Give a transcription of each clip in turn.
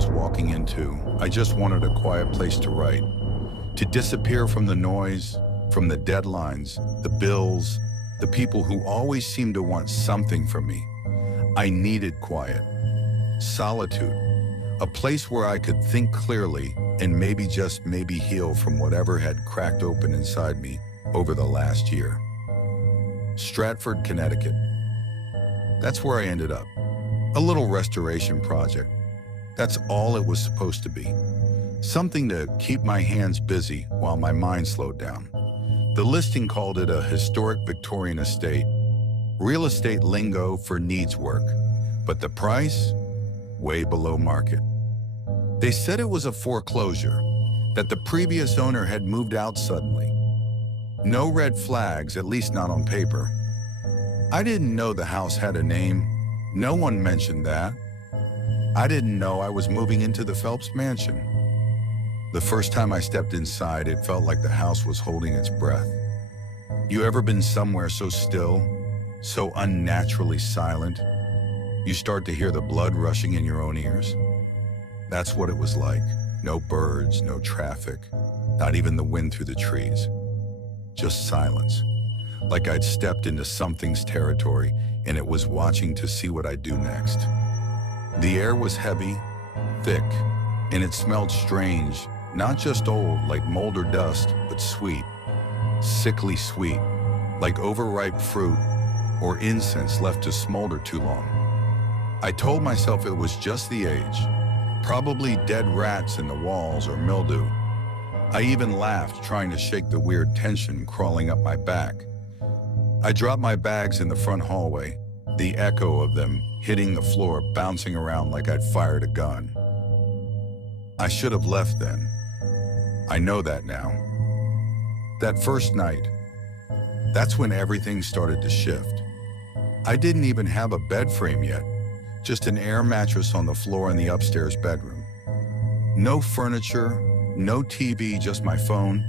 was walking into. I just wanted a quiet place to write, to disappear from the noise, from the deadlines, the bills, the people who always seemed to want something from me. I needed quiet, solitude, a place where I could think clearly and maybe just maybe heal from whatever had cracked open inside me over the last year. Stratford, Connecticut. That's where I ended up. A little restoration project. That's all it was supposed to be. Something to keep my hands busy while my mind slowed down. The listing called it a historic Victorian estate. Real estate lingo for needs work. But the price? Way below market. They said it was a foreclosure, that the previous owner had moved out suddenly. No red flags, at least not on paper. I didn't know the house had a name. No one mentioned that. I didn't know I was moving into the Phelps Mansion. The first time I stepped inside, it felt like the house was holding its breath. You ever been somewhere so still, so unnaturally silent, you start to hear the blood rushing in your own ears? That's what it was like. No birds, no traffic, not even the wind through the trees. Just silence. Like I'd stepped into something's territory and it was watching to see what I'd do next. The air was heavy, thick, and it smelled strange, not just old, like mold or dust, but sweet, sickly sweet, like overripe fruit or incense left to smolder too long. I told myself it was just the age, probably dead rats in the walls or mildew. I even laughed, trying to shake the weird tension crawling up my back. I dropped my bags in the front hallway, the echo of them hitting the floor, bouncing around like I'd fired a gun. I should have left then. I know that now. That first night, that's when everything started to shift. I didn't even have a bed frame yet, just an air mattress on the floor in the upstairs bedroom. No furniture, no TV, just my phone,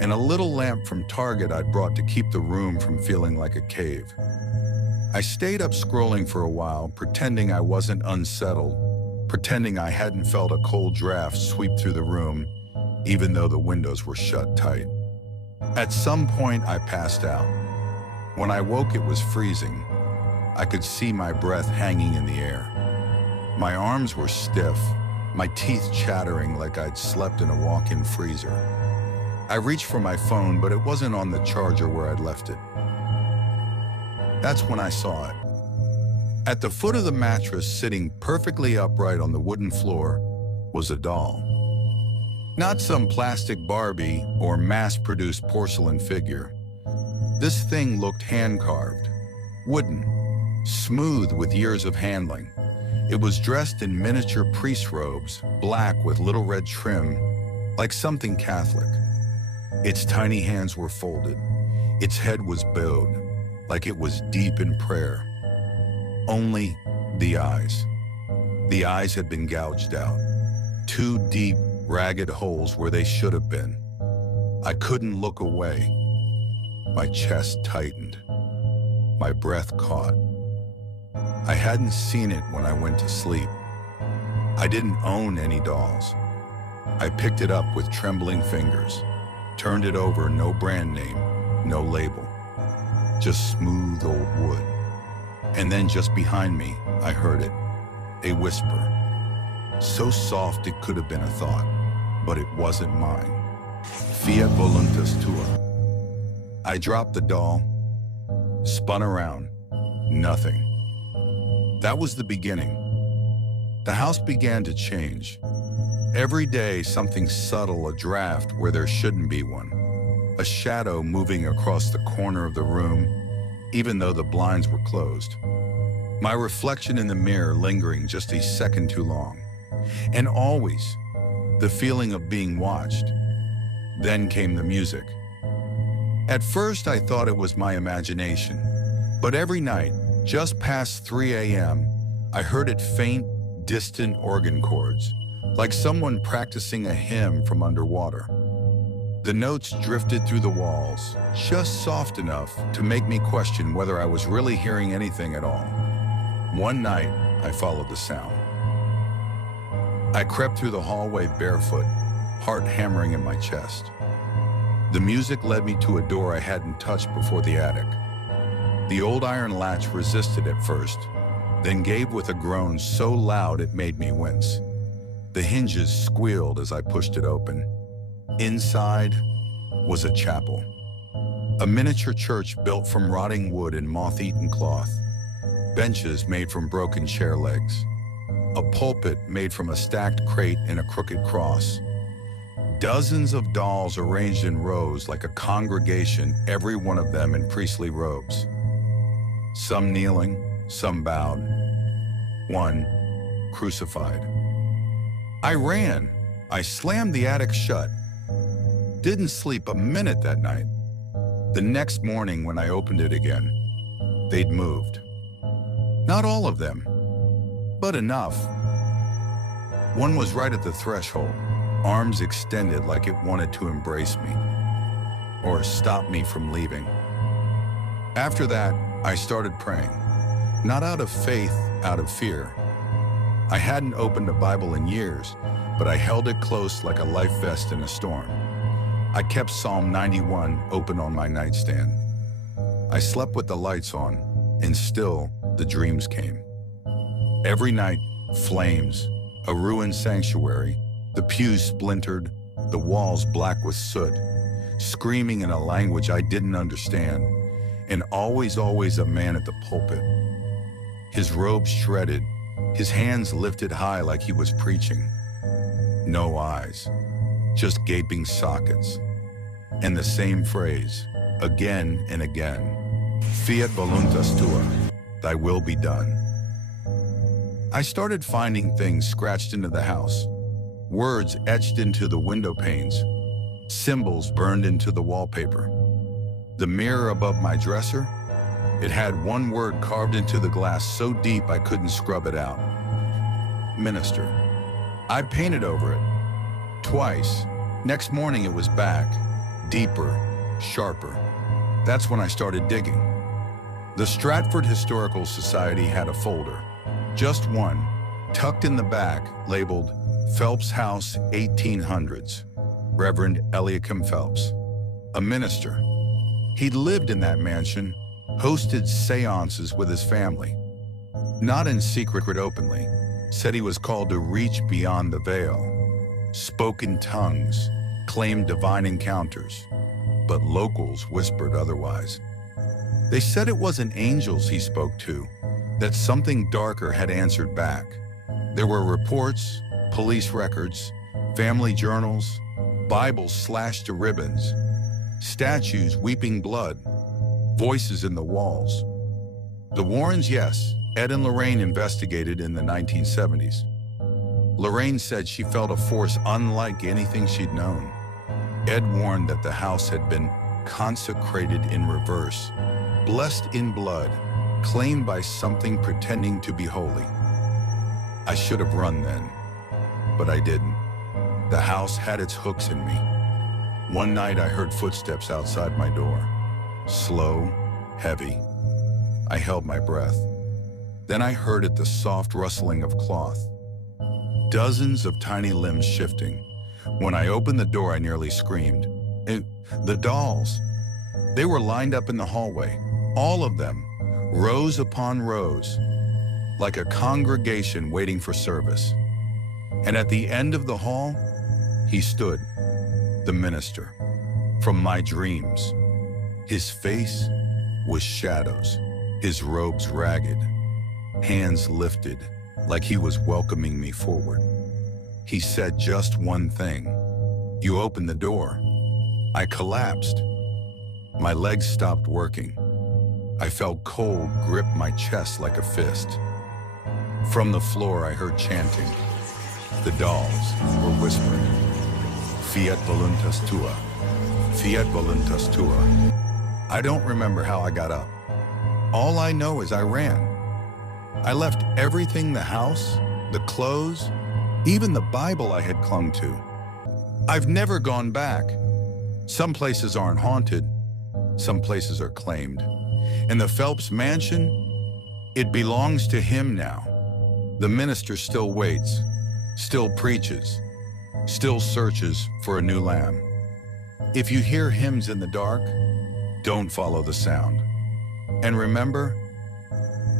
and a little lamp from Target I'd brought to keep the room from feeling like a cave. I stayed up scrolling for a while, pretending I wasn't unsettled, pretending I hadn't felt a cold draft sweep through the room, even though the windows were shut tight. At some point, I passed out. When I woke, it was freezing. I could see my breath hanging in the air. My arms were stiff, my teeth chattering like I'd slept in a walk-in freezer. I reached for my phone, but it wasn't on the charger where I'd left it. That's when I saw it. At the foot of the mattress, sitting perfectly upright on the wooden floor, was a doll. Not some plastic Barbie or mass-produced porcelain figure. This thing looked hand-carved, wooden, smooth with years of handling. It was dressed in miniature priest robes, black with little red trim, like something Catholic. Its tiny hands were folded. Its head was bowed, like it was deep in prayer. Only the eyes. The eyes had been gouged out. Two deep, ragged holes where they should have been. I couldn't look away. My chest tightened. My breath caught. I hadn't seen it when I went to sleep. I didn't own any dolls. I picked it up with trembling fingers, turned it over, no brand name, no label, just smooth old wood. And then just behind me, I heard it, a whisper. So soft it could have been a thought, but it wasn't mine. Fiat voluntas tua. I dropped the doll, spun around, nothing. That was the beginning. The house began to change. Every day, something subtle, a draft where there shouldn't be one. A shadow moving across the corner of the room, even though the blinds were closed. My reflection in the mirror lingering just a second too long. And always, the feeling of being watched. Then came the music. At first, I thought it was my imagination. But every night, just past 3 a.m., I heard it faint, distant organ chords, like someone practicing a hymn from underwater. The notes drifted through the walls, just soft enough to make me question whether I was really hearing anything at all. One night, I followed the sound. I crept through the hallway barefoot, heart hammering in my chest. The music led me to a door I hadn't touched before the attic. The old iron latch resisted at first, then gave with a groan so loud it made me wince. The hinges squealed as I pushed it open. Inside was a chapel. A miniature church built from rotting wood and moth-eaten cloth. Benches made from broken chair legs. A pulpit made from a stacked crate and a crooked cross. Dozens of dolls arranged in rows like a congregation, every one of them in priestly robes. Some kneeling, some bowed. One crucified. I ran. I slammed the attic shut. Didn't sleep a minute that night. The next morning when I opened it again, they'd moved. Not all of them, but enough. One was right at the threshold, arms extended like it wanted to embrace me or stop me from leaving. After that, I started praying, not out of faith, out of fear. I hadn't opened a Bible in years, but I held it close like a life vest in a storm. I kept Psalm 91 open on my nightstand. I slept with the lights on, and still the dreams came. Every night, flames, a ruined sanctuary, the pews splintered, the walls black with soot, screaming in a language I didn't understand, and always a man at the pulpit. His robe shredded, his hands lifted high like he was preaching. No eyes, just gaping sockets. And the same phrase, again and again. Fiat voluntas tua, thy will be done. I started finding things scratched into the house, words etched into the window panes, symbols burned into the wallpaper. The mirror above my dresser, it had one word carved into the glass so deep I couldn't scrub it out. Minister. I painted over it. Twice. Next morning it was back. Deeper, sharper. That's when I started digging. The Stratford Historical Society had a folder. Just one, tucked in the back, labeled Phelps House 1800s. Reverend Eliakim Phelps. A minister. He'd lived in that mansion, hosted seances with his family. Not in secret, openly. Said he was called to reach beyond the veil. Spoke in tongues, claimed divine encounters, but locals whispered otherwise. They said it wasn't angels he spoke to, that something darker had answered back. There were reports, police records, family journals, Bibles slashed to ribbons, statues weeping blood, voices in the walls. The Warrens, yes, Ed and Lorraine investigated in the 1970s. Lorraine said she felt a force unlike anything she'd known. Ed warned that the house had been consecrated in reverse, blessed in blood, claimed by something pretending to be holy. I should have run then, but I didn't. The house had its hooks in me. One night I heard footsteps outside my door. Slow, heavy. I held my breath. Then I heard it, the soft rustling of cloth. Dozens of tiny limbs shifting. When I opened the door, I nearly screamed. The dolls. They were lined up in the hallway. All of them, rows upon rows, like a congregation waiting for service. And at the end of the hall, he stood, the minister, from my dreams. His face was shadows, his robes ragged, hands lifted like he was welcoming me forward. He said just one thing. You opened the door. I collapsed. My legs stopped working. I felt cold grip my chest like a fist. From the floor, I heard chanting. The dolls were whispering, Fiat voluntas tua, Fiat voluntas tua. I don't remember how I got up. All I know is I ran. I left everything, the house, the clothes, even the Bible I had clung to. I've never gone back. Some places aren't haunted, some places are claimed. And the Phelps Mansion, it belongs to him now. The minister still waits, still preaches, still searches for a new lamb. If you hear hymns in the dark, don't follow the sound. And remember,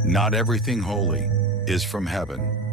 not everything holy is from heaven.